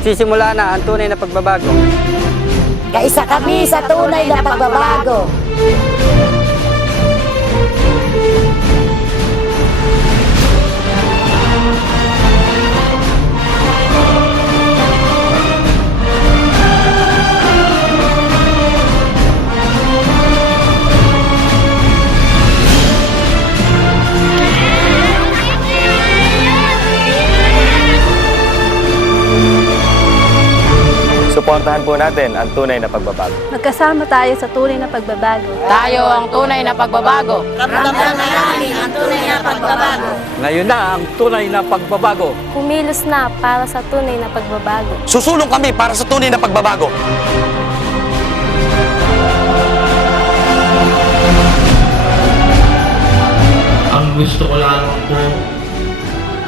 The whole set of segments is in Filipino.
Magsisimula na ang tunay na pagbabago. Kaisa kami sa tunay na pagbabago. Suportahan po natin ang tunay na pagbabago. Magkasama tayo sa tunay na pagbabago. Tayo ang tunay na pagbabago. Ngayon na ang tunay na pagbabago. Kumilos na para sa tunay na pagbabago. Susulong kami para sa tunay na pagbabago. Ang gusto ko lamang po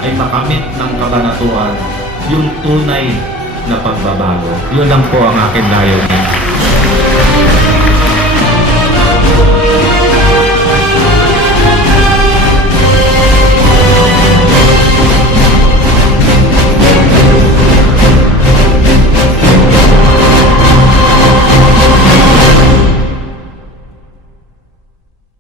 ay makamit ng kabanatuan yung tunay na pagbabago. Yun lang po ang akin layunin.